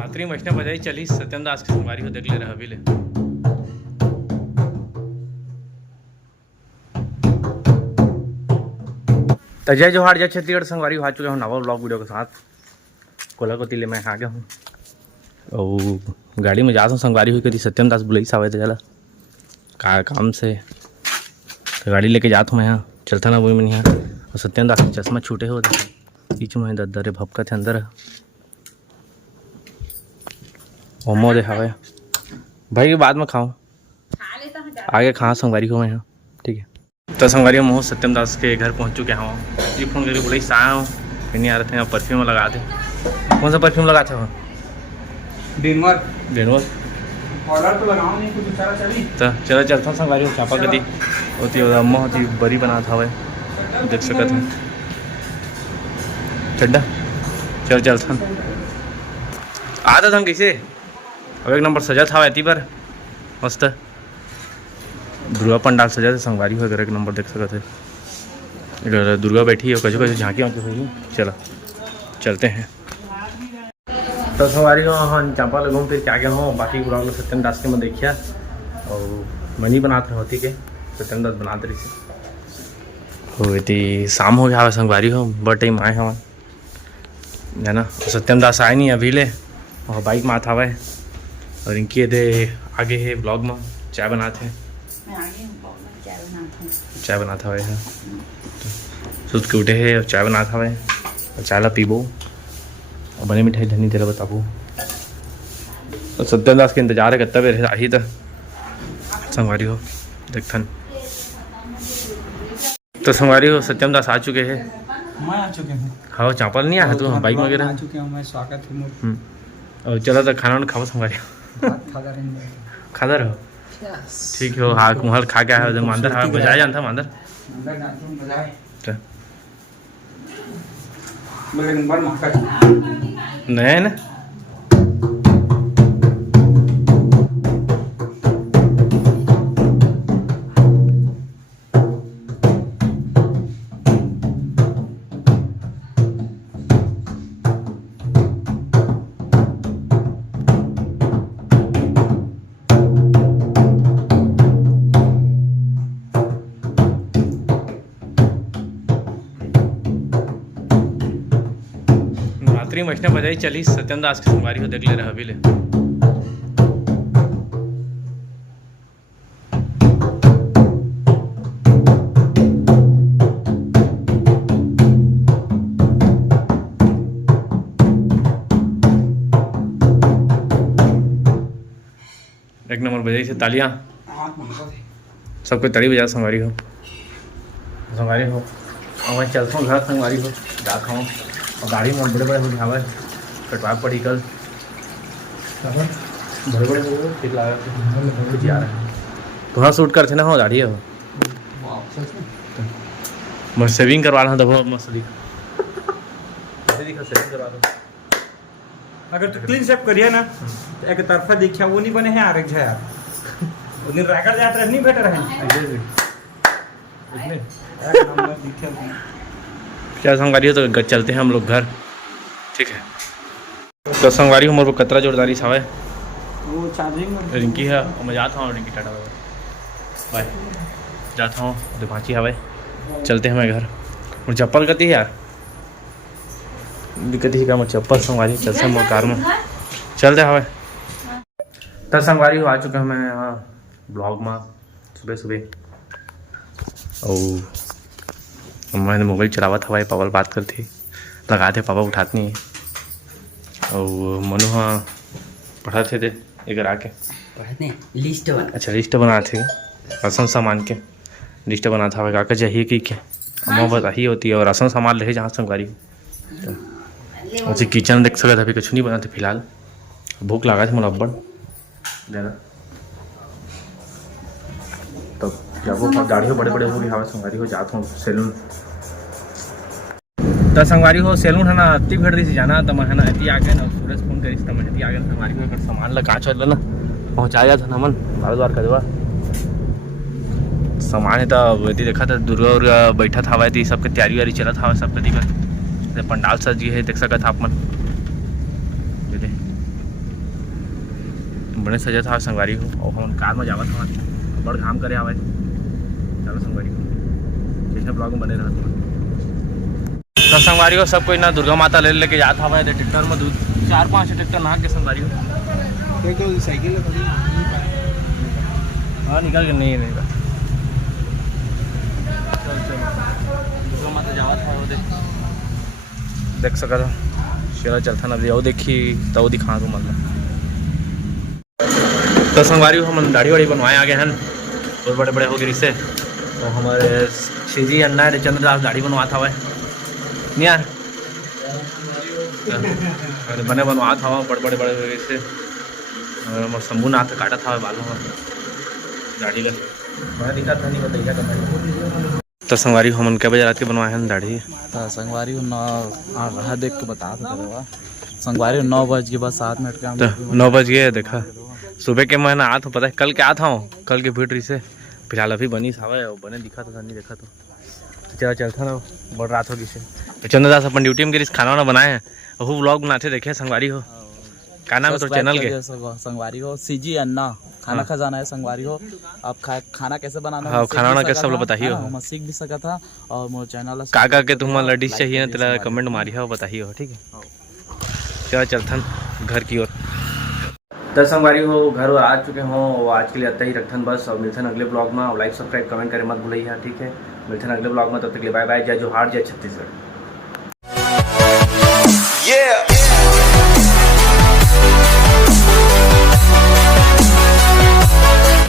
रात्रि में मछने बजाई चली सत्यम दास के संगवारी हो देख ले रहा अभी ले। तो जय जोहार जय छत्तीसगढ़ संगवारी आ चुके हूँ नवा ब्लॉग वीडियो के साथ। कोला को तिले मैं आ गया हूँ और गाड़ी में जाता हूँ संगवारी हुई कभी सत्यम दास बुलाई सावे चला काम से तो गाड़ी लेके जाता हूँ मैं यहाँ चलता ना वही में यहाँ और सत्यम दास के चश्मा छूटे हो बीच में दर्रे भपका थे अंदर ओमो दे हवा भाई के बाद में खाऊँ आगे कहाँ संगवारी हो मैं यहाँ ठीक है। तो संगवारी में सत्यम दास के घर पहुँच चुके हैं ये फ़ोन करके बोले से आया हूँ फिर नहीं आ रहे थे परफ्यूम लगा थे। कौन सा परफ्यूम लगाते हो? डेनवर ऑर्डर तो लगाओ नहीं कुछ सारा चली तो चलो चलता हूँ संगवारी में चापा कदी होती अम्मा होती बड़ी बना था भाई देख सकते हैं चड्डा चल चलता आता था कैसे अब एक नंबर सजा था ऐती पर मस्त दुर्गा पंडाल सजा थे संगवारी हो एक नंबर देख सकते थे दुर्गा बैठी है कचो कचो झांकी वाँकी हुई चलो चलते हैं। तो संगवारी हो हाँ चांपा घूम फिर क्या गया हूँ बाकी ब्लॉग में सत्यम दास के मैं देखिया और मनी बनाते होती के सत्यम दास बनाते रही हो इतनी शाम हो गया संगवारी हो बड़ टाइम आए हम है ना सत्यम दास आए नहीं अभी ले और बाइक में आता हुआ है और इनकी दे आगे है ब्लॉग में चाय बनाते हैं चाय बनाता हुआ है सुध के उठे है और चाय बनाता हुआ है और चाय ला पीबो और बने मिठाई धनी तेरा बताबो और सत्यम दास के इंतजार है कितना बेर आई तो संगवारी हो देखथन। तो संगवारी हो सत्यम दास आ चुके हैं मैं आ चुके हूँ हाँ चापल नहीं आया तो बाइक वगैरह आ चुके हूँ मैं स्वागत है और चलो तो खाना खाओ संगवारी खादा रहो ठीक हो हाँ कुहल खा के आया मांदर हाँ बजाया जानता मांदर नहीं ना रात्रि मछने बजाई चली सत्यम दास की संगवारी हो देख ले रहा अभी ले। एक नंबर बजाई से तालियां सबको तड़ी बजा संगवारी हो और मैं चलता हूँ घर संगवारी हो जाता हूँ और गाड़ी में बड़े बड़े हो गया है कटवा पड़ी कल बड़े बड़े हो गए ठीक लगा जा रहा है थोड़ा शूट करते ना हो दाढ़ी हो मैं सेविंग करवा रहा हूँ देखो मस्त दिखा सेविंग करवा दो अगर तो क्लीन शेप करिए ना एक तरफा देखिए वो नहीं बने हैं यार एक यार उस दिन रायगढ़ जाते नहीं बेटर है क्या संगवारी हो तो चलते हैं हम लोग घर ठीक है। तो संगवारी हो मेरे को कतरा जोरदारी सावे वो चार्जिंग रिंकी है और मैं जाता हूँ रिंकी टाटा बाय जाता हूँ दिमाची हवा चलते हैं मैं घर और चप्पल कती है यार दिक्कत ही का मैं चप्पल संगवारी चलते हैं कार में चलते हवा तब संगवारी हो आ चुका है मैं यहाँ ब्लॉग में सुबह सुबह और मैंने मोबाइल चलावा था भाई पापा बात करती लगाते पापा उठाते नहीं और मनु हाँ पढ़ाते थे इधर आके लिस्ट बना अच्छा लिस्ट बनाते राशन सामान के लिस्ट बना था भाई काका चाहिए कि क्या अम्मा बताही होती है और राशन सामान ले जहाँ संगवारी तो उसे किचन देख सकते अभी कुछ नहीं बनाते फिलहाल भूख लगा थी मुझे अब्बड़ ज़्यादा तो जब वो गाड़ी हो बड़े बड़े हो गई हवा संगवारी हो जाता हूँ सैलून तो संगवारी हो सैलून है ना अति भीड़ रही जाना तो मैं है ना अति आ गए ना सूरज फोन करी तो मैं अति आ गया संगवारी को अगर सामान लगा चल ना पहुँचा जाता ना मन बार बार कर देवा सामान है तो वही देखा था दुर्गा उर्गा बैठा था वही सबके तैयारी वारी चला था सबके दिक्कत पंडाल सजी है देख सकते आप मन बड़े सजा था संगवारी हो और हम कार में जावत हमारे बड़ घाम करे आवे चलो संगवारी हो कृष्ण ब्लॉग में बने रहते तो संगवारी हो सब कोई ना दुर्गा माता ले लेके जाता हवा ट्रैक्टर में 4-5 ट्रैक्टर नहा के संगवारी हो साइकिल हाँ निकल के नहीं रहेगा दुर्गा माता जावत है वो देख सका था चलो चलता ना वो देखी तो दिखा दूँ मतलब तो संगवारी हो हम दाढ़ी वाड़ी बनवाए आ गए हैं बहुत बड़े बड़े हो गए इससे तो हमारे श्रीजी अन्ना है चंद्रदास दाढ़ी बनवा था वह नहीं यार बने बनवा था वहाँ बड़े बड़े हो गए इससे शंभू नाथ काटा था बालों में दाढ़ी का बड़ा दिक्कत था नहीं बताइए करना तो संगवारी हम क्या बजे रात के बनवाए हैं दाढ़ी तो संगवारी 9 देख के बता दो संगवारी 9 बज के बस 7 मिनट का तो 9 बज गए देखा सुबह के मैं आ था पता है कल के आ था कल की भीड़ रही से फिलहाल अभी बनी सावा बने दिखा था नहीं देखा तो चला चलता ना बड़ रात होगी से तो चंद्रदास अपन ड्यूटी में खाना वाना बनाए हैं वो व्लॉग बनाते देखे संगवारी हो क्या नाम है तो चैनल के संगवारी हो सीजी अन्ना खाना खजाना है संगवारी हो आप खाना कैसे बनाना हाँ खाना वाना कैसे सब लोग बताइए मैं सीख भी सका था और मोर चैनल काका के तुम्हारा डिश चाहिए ना तेरा कमेंट मारी है बताइए हो ठीक है चलो चलथन घर की ओर तो संगवारी हो घर आ चुके हो आज के लिए इतना ही रखथन बस और मिलथन अगले ब्लॉग में और लाइक सब्सक्राइब कमेंट करें मत भूलिए ठीक है मिलथन अगले ब्लॉग में तब तक के लिए बाय बाय जय जोहार जय छत्तीसगढ़